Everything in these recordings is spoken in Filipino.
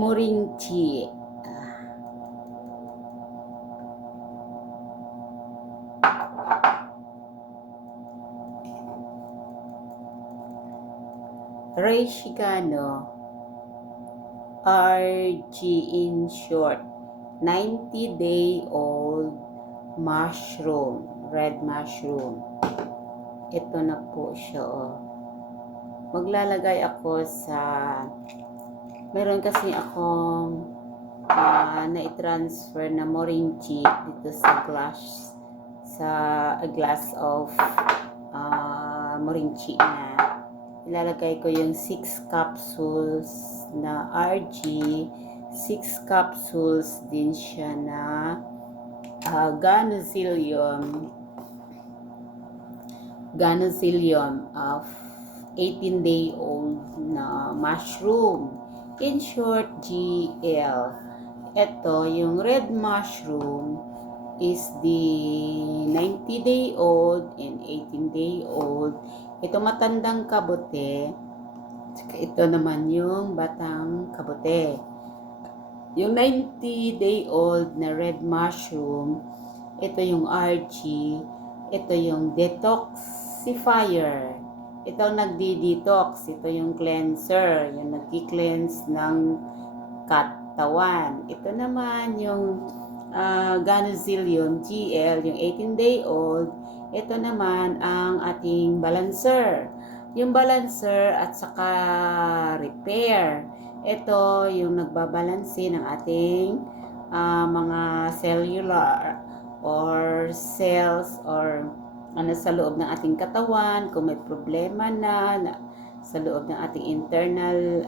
Morinchi. Reishi-gano, RG in short, 90-day-old mushroom, red mushroom. Ito na po siya, oh. Maglalagay ako sa, meron kasi akong na-transfer na morinchi dito sa glass, a glass of morinchi na. Ilalagay ko yung 6 capsules na RG, 6 capsules din siya na Ganozilium of 18-day-old na mushroom. In short, GL. Ito, yung red mushroom is the 90-day-old and 18-day-old. Ito matandang kabote. Ito naman yung batang kabote. Yung 90-day-old na red mushroom, ito yung RG, ito yung detoxifier. Ito nagdi-detox, ito yung cleanser, yung nagki-cleanse ng katawan. Ito naman yung Ganozilium GL, yung 18-day-old. Ito naman ang ating balancer. Yung balancer at saka repair. Ito yung nagbabalanse ng ating mga cellular or cells or sa loob ng ating katawan, kung may problema na sa loob ng ating internal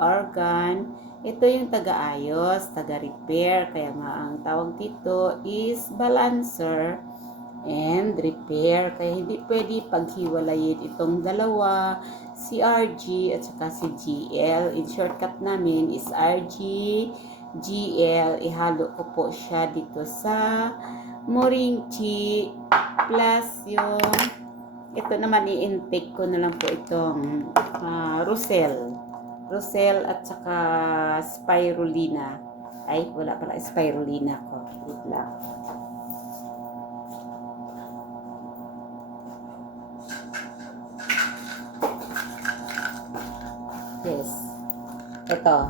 organ. Ito yung taga-ayos, taga-repair, kaya nga ang tawag dito is balancer and repair. Kaya hindi pwede paghiwalayin itong dalawa, si RG at saka si GL. In shortcut namin is RG, GL. Ihalo ko po siya dito sa morinchi plus yung ito naman i-intake ko na lang po itong Roselle at saka spirulina. Ay, wala pala spirulina ko. Wait lang. Yes. Ito.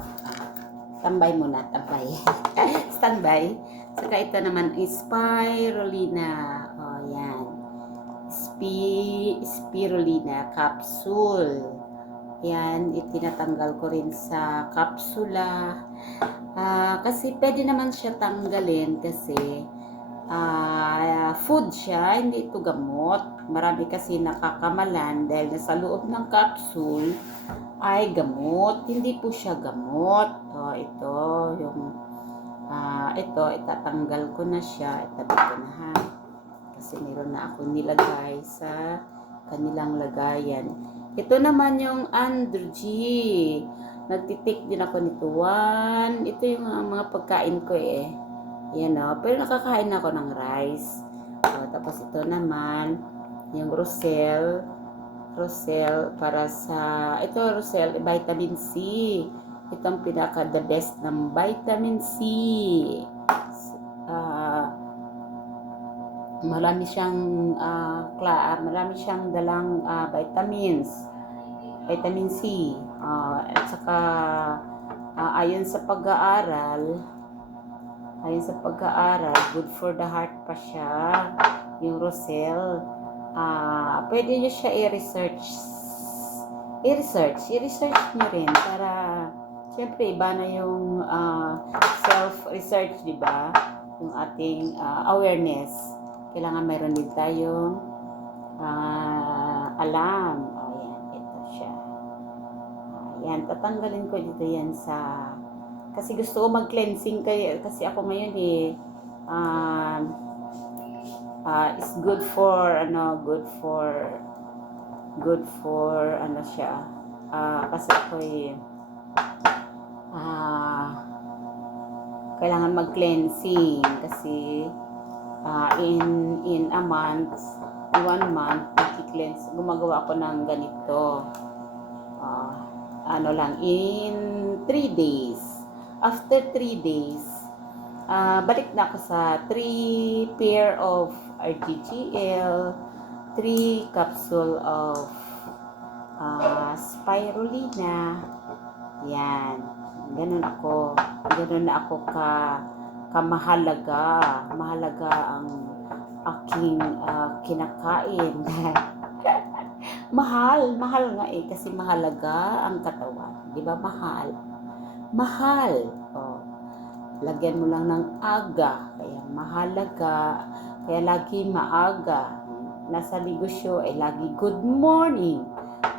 Tambay muna, tambay. Standby. Saka ito naman is spirulina. Oh, yan. Spirulina capsule. Yan, itinatanggal ko rin sa kapsula. Kasi pwede naman siya tanggalin kasi food siya, hindi ito gamot. Marami kasi nakakamalan dahil nasa loob ng capsule ay gamot. Hindi po siya gamot. Ito, yung ito, itatanggal ko na siya. Itabi ko na ha. Kasi meron na ako nilagay sa kanilang lagayan. Ito naman yung Androgy. Nagtitik din ako nito. Ito yung mga pagkain ko eh. Yan o. Pero nakakain ako ng rice. Tapos ito naman, yung Roselle. Roselle para sa, ito Roselle, vitamin C. Ito ang pinaka the best ng vitamin C. Marami siyang dalang vitamins, vitamin C, at saka ayon sa pag-aaral, good for the heart pa siya, yung Roselle. Pwede nyo siya i-research nyo rin para siyempre iba na yung self-research, diba? Yung ating awareness. Kailangan mayroon din tayong alam. Yan, ito siya. Yan, tatanggalin ko dito yan sa, kasi gusto ko mag-cleansing kasi ako ngayon is good for siya. Kasi ako kailangan mag-cleansing kasi in a month, 1 month, i-cleanse, gumagawa ako ng ganito. In 3 days. after 3 days, balik na ako sa 3 pair of RGGL, 3 capsule of spirulina. Yan. Ganun na ako kamahalaga. Mahalaga ang aking kinakain. mahal nga kasi mahalaga ang katawan. Di ba mahal. Oh. Lagyan mo lang ng aga, kaya mahalaga, kaya lagi maaga. Nasa negosyo ay lagi good morning,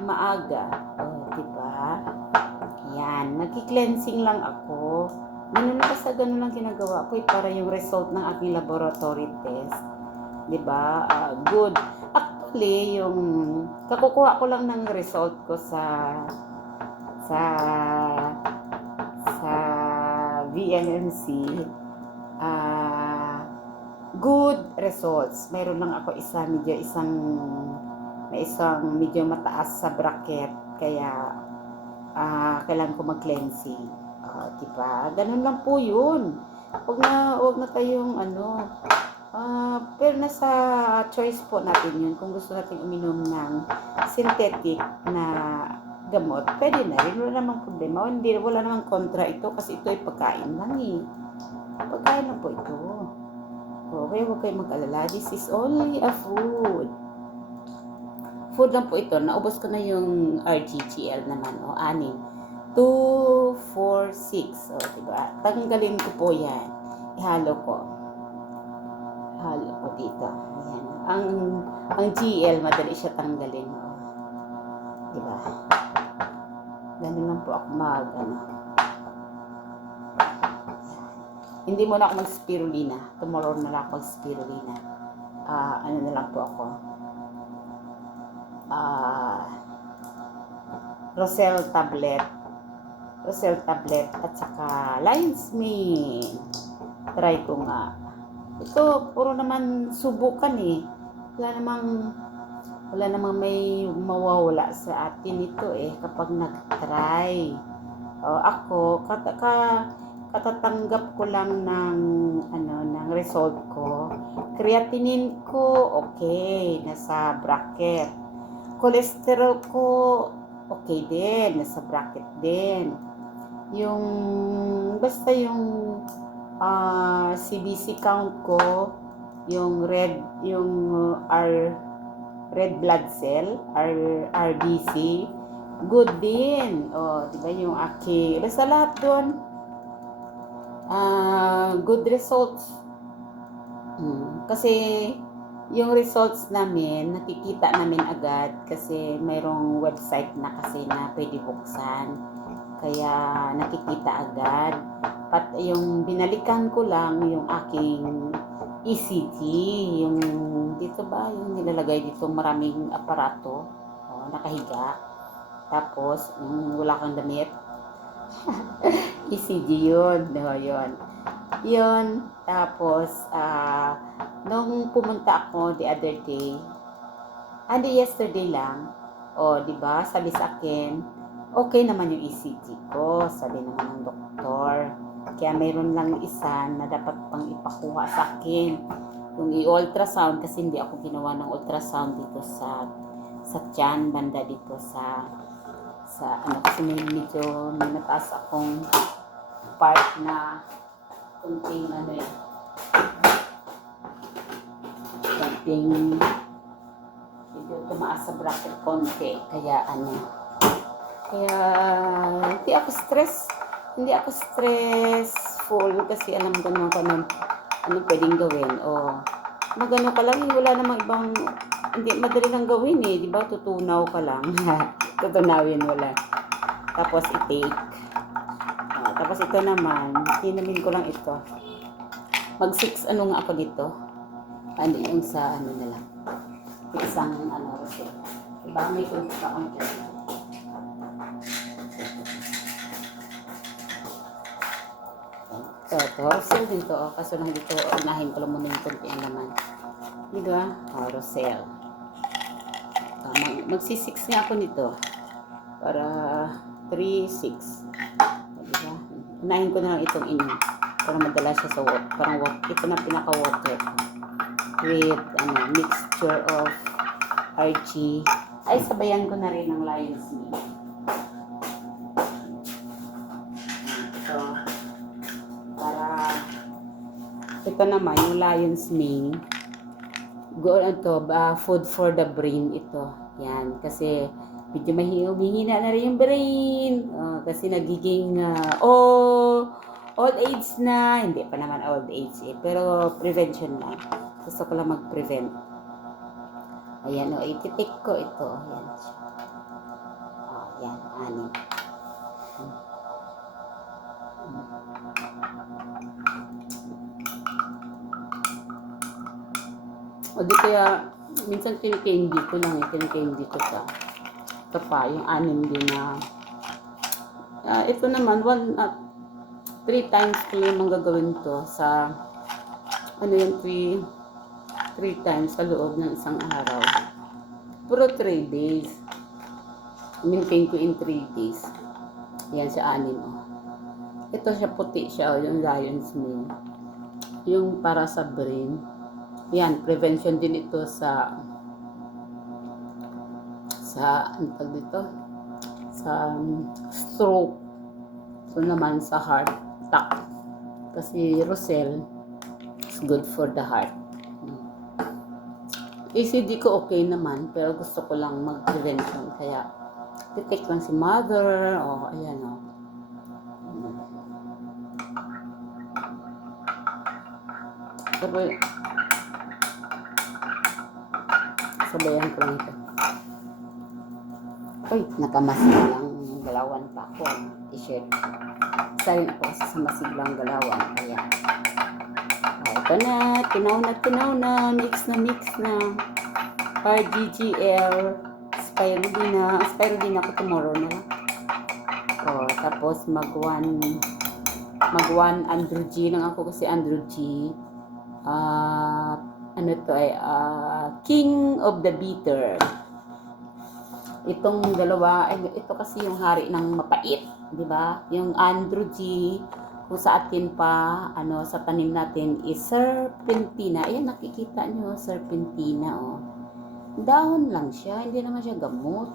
maaga. Oh, diba? Yan, nagki-cleansing lang ako. Ganun lang ginagawa ko para yung result ng aking laboratory test. Diba? Good. Actually, yung kakukuha ko lang ng result ko sa VNMC, good results. Mayroon lang ako isang medyo mataas sa bracket, kaya kailangan ko mag-cleansing. Diba? Ganun lang po yun. Huwag na tayong pero nasa choice po natin yun. Kung gusto natin uminom ng synthetic na gamot, pwede na rin. Wala namang problema. Wala namang kontra ito kasi ito ay pagkain lang eh. Pagkain lang po ito. Okay, huwag kayong mag-alala. This is only a food. Food lang po ito. Naubos ko na yung RGGL naman. 6. 2, 4, 6. Diba? Tanggalin ko po yan. Ihalo ko dito. Ayan. Ang GL, madali siya tanggalin. Diba? Ganun lang po ako Hindi mo na ako mag-spirulina. Tomorrow na lang ako mag-spirulina. Na lang po ako. Rosel tablet at saka Lion's Mane. Try ko nga. Ito, puro naman subukan eh. Wala namang may mawawala sa atin ito eh kapag nag-try. Ako, katatanggap ko lang ng result ko. Creatinine ko, okay, nasa bracket. Cholesterol ko, okay din, nasa bracket din. Basta yung CBC count ko, yung red blood cell, RBC, good din. Diba yung basta lahat doon, good results. Kasi yung results namin, nakikita namin agad kasi mayroong website na kasi na pwede buksan. Kaya nakikita agad. At yung binalikan ko lang yung aking ECG, yung dito ba, yung nilalagay dito maraming aparato, nakahiga. Tapos, wala kang damit. ECG yun. Yun. Tapos, nung pumunta ako the other day, yesterday lang, diba, sabi sa akin, okay naman yung ECG ko, sabi naman ng doktor. Kaya mayroon lang isa na dapat pang ipakuha sa akin. Yung i-ultrasound, kasi hindi ako ginawa ng ultrasound dito sa tiyan, banda dito sa kasi medyo may nataas akong part na kunting medyo tumaas sa bracket konti, kaya hindi ako stressful kasi alam ko naman kung ano pwedeng gawin. Magano ka lang, wala namang ibang, hindi madali lang gawin eh, di ba? Tutunaw ka lang. Tutunawin mo lang. Tapos i-take. Tapos ito naman, tinamin ko lang ito. Mag-6 nga ako dito. Yung sa na lang. Isang reset. Diba? May kunti akong dyan. Rosel din to. Kaso lang dito, unahin ko lang muna yung kunti ang laman. Diba? Rosel. Magsi-6 nga ako nito. Para 3, 6. Diba? Unahin ko na lang itong inom para madala siya sa water. Parang ito na pinaka-water with mixture of RG. Ay, sabayan ko na rin ng Lion's Mane. Ito. Para ito naman, yung Lion's Mane. Food for the brain ito. Yan. Kasi medyo humihina na rin yung brain. Kasi nagiging old age na. Hindi pa naman old age eh. Pero prevention na. Gusto ko lang mag-prevent. Ayan o, ititik ko ito. Ayan siya. Yan, 6. O di kaya, minsan kinikendi ko lang eh. Kinikendi ko siya. Ito pa, yung 6 din na. Ito naman, 3 times ko yung gagawin to sa, 3 times sa loob ng isang araw. Puro 3 days. Maintain ko in 3 days. Yan siya 6 o. Ito siya puti siya o, yung Lion's Mane. Yung para sa brain. Yan, prevention din ito sa stroke. So naman sa heart attack. Kasi Roselle is good for the heart. ECD ko okay naman, pero gusto ko lang mag-prevention. Kaya, titik lang si mother. Ayan o. Sabayan ko lang ito. Uy, nakamasiglang galawan pa ako. T-shirt. Isa rin ako kasi sa masiglang galawan. Ayan. Ito na, tinaw na, mix na. RGGL, spirulina ko tomorrow na lang. Tapos mag-1 Andrew G lang ako kasi Andrew G. King of the Bitter. Itong dalawa, ito kasi yung hari ng mapait, di ba? Yung Andrew G, kung sa atin pa, sa tanim natin is serpentina. Ayan, nakikita nyo, serpentina, Dahon lang siya, hindi naman siya gamot.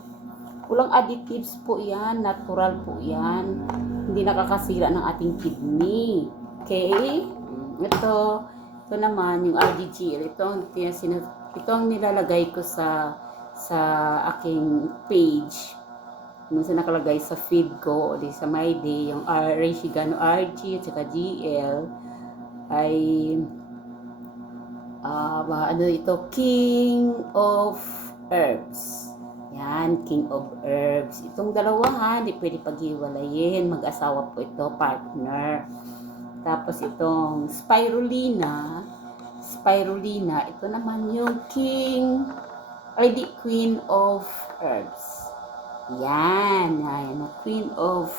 Walang additives po yan, natural po yan. Hindi nakakasira ng ating kidney. Okay? Ito naman, yung RGG, ito ang nilalagay ko sa aking page. Minsan nakalagay sa feed ko o di sa my day, yung Reishigano RG at saka GL ay King of Herbs. Yan, King of Herbs. Itong dalawa hindi pwede paghiwalayin. Mag-asawa po ito, partner. Tapos itong spirulina, ito naman yung Queen of Herbs. Yan, Queen of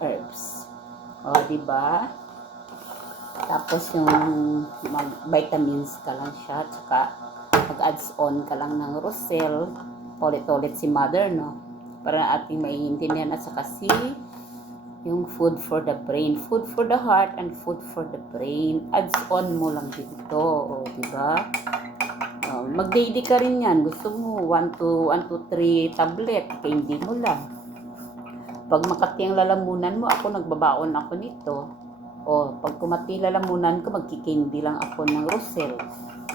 Herbs. Diba? Tapos yung vitamins ka lang siya, tsaka mag-adds on ka lang ng Roselle. Ulit-ulit si mother, no? Para ating maiintindihan at saka yung food for the brain, food for the heart, and food for the brain. Adds on mo lang dito, diba? Mag-daily ka rin yan. Gusto mo 1 to 3 tablet, kaya hindi mo lang. Pag makati ang lalamunan mo, ako nagbabaon ako nito. Pag kumati lalamunan ko, magkikindi lang ako ng Roselle.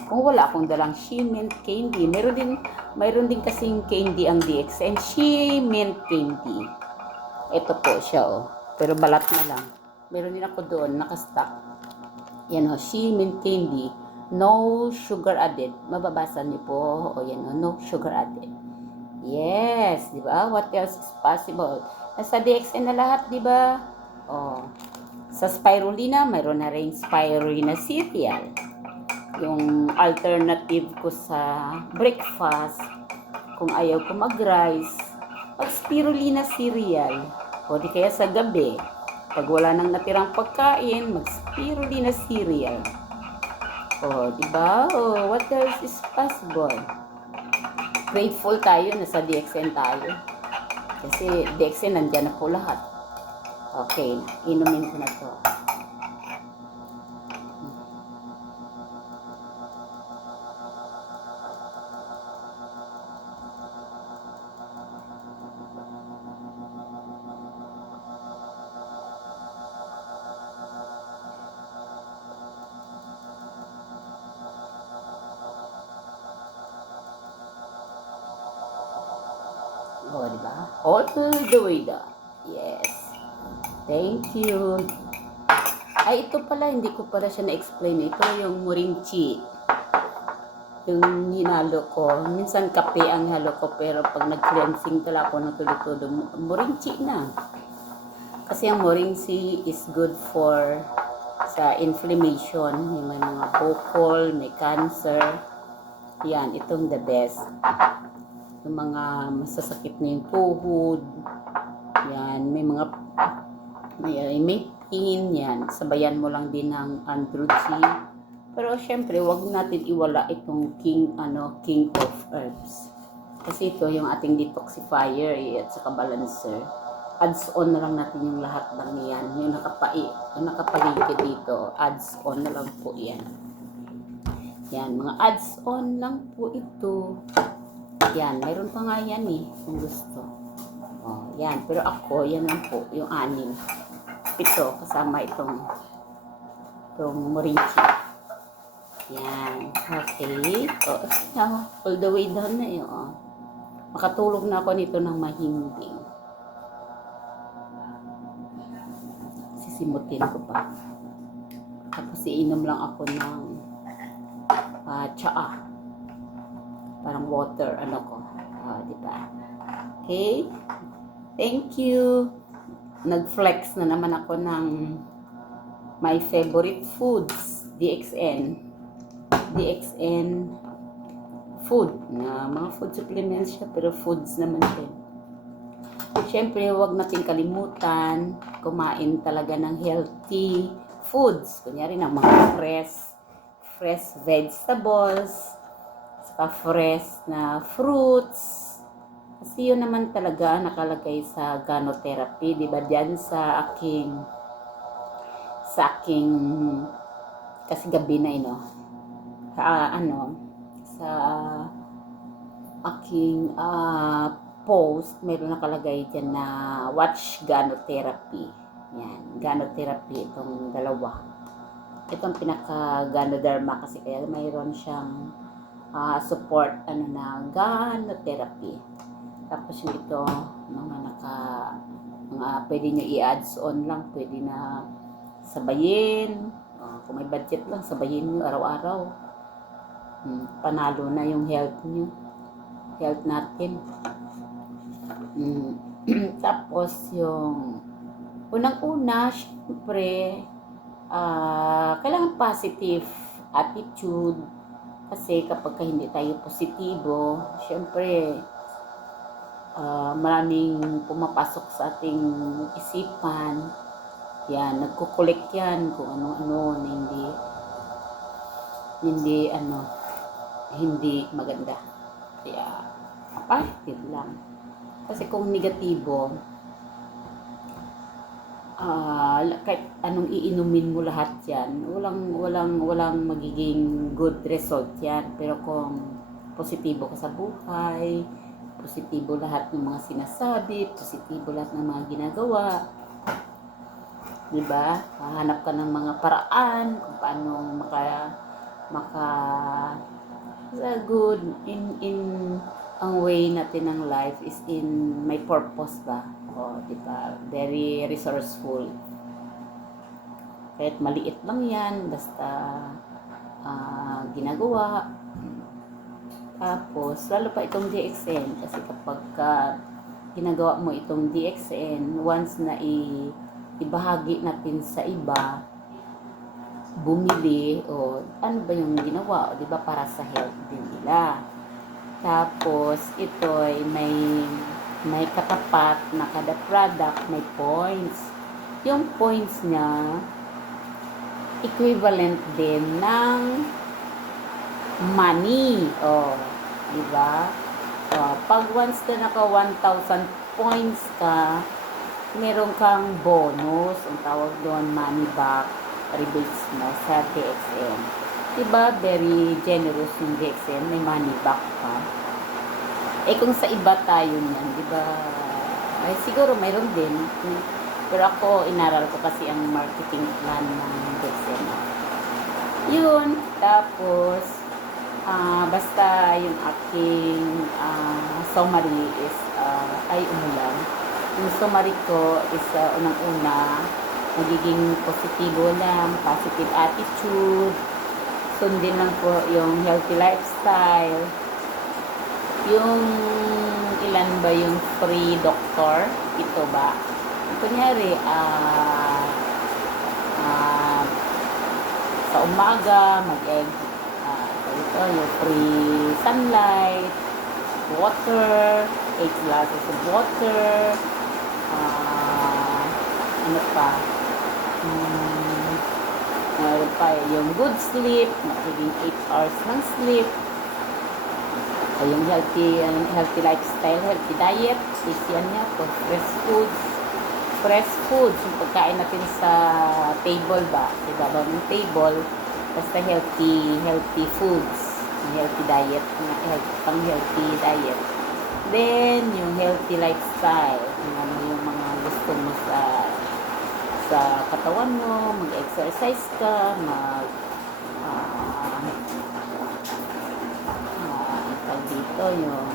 Kung wala akong dalang She-Mint Candy, mayroon din kasing candy ang DXN, She-Mint Candy. Ito po siya, pero balat na lang. Meron din ako doon, nakastock. Yan She-Mint Candy. No sugar added. Mababasa niyo po. Yan no sugar added. Yes, di ba? What else is possible? Nasa DXN na lahat, di ba? Sa spirulina, mayroon na rin spirulina cereal. Yung alternative ko sa breakfast, kung ayaw ko mag-rice, mag-spirulina cereal. Di kaya sa gabi, pag wala nang natirang pagkain, mag-spirulina cereal. Diba? What else is possible? Grateful tayo, nasa DXN tayo. Kasi DXN, nandiyan na po lahat. Okay, inumin ko na to. Oh, diba? All the way down. Yes. Thank you. Ay, ito pala, hindi ko pala siya na-explain. Ito yung morinchi. Yung hinalo ko. Minsan kape ang halo ko, pero pag nag-cleansing tala ako ng tulo-tulo, morinchi na. Kasi ang morinchi is good for sa inflammation. May mga bukol, may cancer. Yan, itong the best. Yung mga masasakit na yung tuhod. Yan, may mga may pain, yan. Sabayan mo lang din ng androgen. Pero syempre, wag natin iwala itong king of herbs. Kasi ito yung ating detoxifier at saka balancer. Adds on na lang natin yung lahat ng yan. Yung nakapaligid dito, adds on na lang po yan. Yan, mga adds on lang po ito. Yan, mayroon pa nga yan kung gusto. Oh, yan, pero ako, yan lang po, yung 6. Ito, kasama itong morinchi. Yan, okay. Oh, all the way down na yun. Oh. Makatulog na ako nito ng mahimbing. Sisimutin ko pa. Tapos iinom lang ako ng tsaa. Parang water, diba? Okay? Thank you. Nag-flex na naman ako ng my favorite foods, DXN food, na mga food supplements siya, pero foods naman siya. Siyempre, huwag natin kalimutan, kumain talaga ng healthy foods. Kunyari na mga fresh vegetables, saka fresh na fruits. Kasi yun naman talaga nakalagay sa ganotherapy, di ba? Diyan sa aking kasi gabi na sa aking post, meron nakalagay dyan na watch ganotherapy. Yan, ganotherapy itong dalawa. Itong pinaka Ganoderma kasi kaya mayroon siyang support na ganotherapy. Tapos yung ito, mga pwede nyo i-adds on lang, pwede na sabayin. Kung may budget lang, sabayin nyo araw-araw. Panalo na yung health nyo. Health natin. Tapos yung unang-una, syempre, kailangan positive attitude. Kasi kapag hindi tayo positibo, syempre, maraming pumapasok sa ating isipan. Yan, nagkukulik yan kung ano-ano na hindi maganda. Kaya, positive lang. Kasi kung negatibo, kahit anong iinumin mo lahat yan, walang magiging good result yan. Pero kung positibo ka sa buhay, positibo lahat ng mga sinasabi, positibo lahat ng mga ginagawa, diba? Hahanap ka ng mga paraan kung paano good in ang way natin ng life is in may purpose ba? Diba? Very resourceful. Kahit maliit lang yan, basta ginagawa. Tapos, lalo pa itong DXN, kasi kapag ginagawa mo itong DXN, once na ibahagi natin sa iba, bumili, ano ba yung ginawa, di ba, para sa health din nila. Tapos, ito ay may katapat na kada product, may points. Yung points niya, equivalent din ng money. Di ba? Pag once na naka 1,000 points ka, meron kang bonus, ang tawag doon, money back, rebates mo sa DXN. Diba, very generous yung DXN, may money back pa. Eh, kung sa iba tayo niyan, diba, ay siguro mayroon din. Pero ako, inaral ko kasi ang marketing plan ng DXN. Yun, tapos, basta yung aking summary is, ay umulan. Yung summary ko is unang-una, magiging positibo lang, positive attitude, sundin lang po yung healthy lifestyle, yung ilan ba yung free doctor, ito ba? Kunyari, sa umaga, mag-egg, ito, yung free sunlight, water, 8 glasses of water, ano pa, meron pa yung good sleep, magiging 8 hours ng sleep, yung healthy lifestyle, healthy diet, yan niya po, fresh foods, yung pagkain natin sa table ba, sa ibabaw ng table, basta healthy foods, healthy diet, healthy diet. Then, yung healthy lifestyle, yung mga gusto mo sa katawan mo, mag-exercise ka, dito yung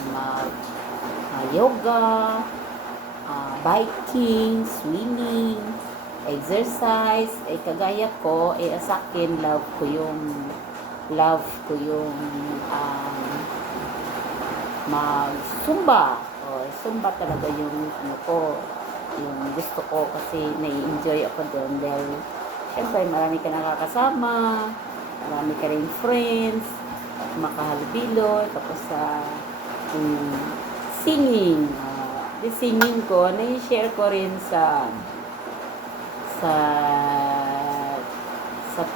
yoga, biking, swimming, exercise, kagaya ko, sa akin, mag-zumba. Zumba talaga yung yung gusto ko kasi nai-enjoy ako doon dahil syempre marami ka nakakasama, marami ka rin friends, makahalubilo, tapos sa singing. The singing ko, na-share ko rin sa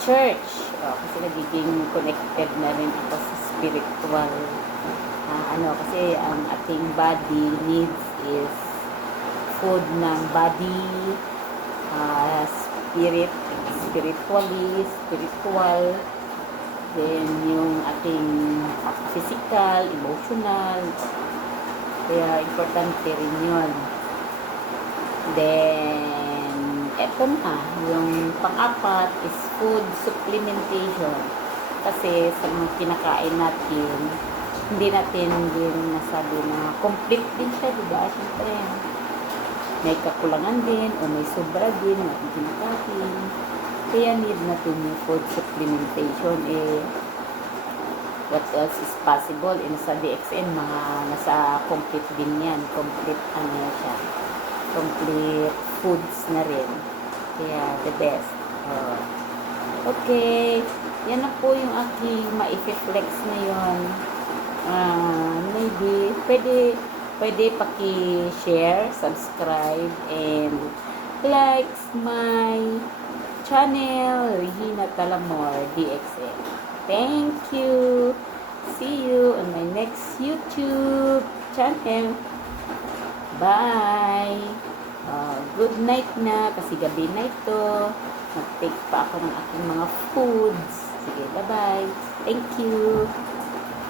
church. Kasi nagiging connected na rin ako sa spiritual. Kasi ang ating body needs is food ng body, spiritual, then yung ating physical, emotional, kaya importante rin yun. Then, eto na, yung pang-apat is food supplementation. Kasi sa mga kinakain natin, hindi natin din nasabi na complete din siya, diba? Siyempre, may kakulangan din o may sobra din na kinakain. Kaya need natin yung food supplementation. What else is possible? Sa DXN, mga nasa complete din yan. Complete siya. Complete foods na rin. Kaya the best. Okay. Yan na po yung aking ma-flex ngayon. Maybe pwede paki-share, subscribe, and like my channel, Regina Talamor, DXN. Thank you. See you on my next YouTube channel. Bye. Good night na, kasi gabi na ito. Mag-take pa ako ng aking mga foods. Sige, bye-bye. Thank you.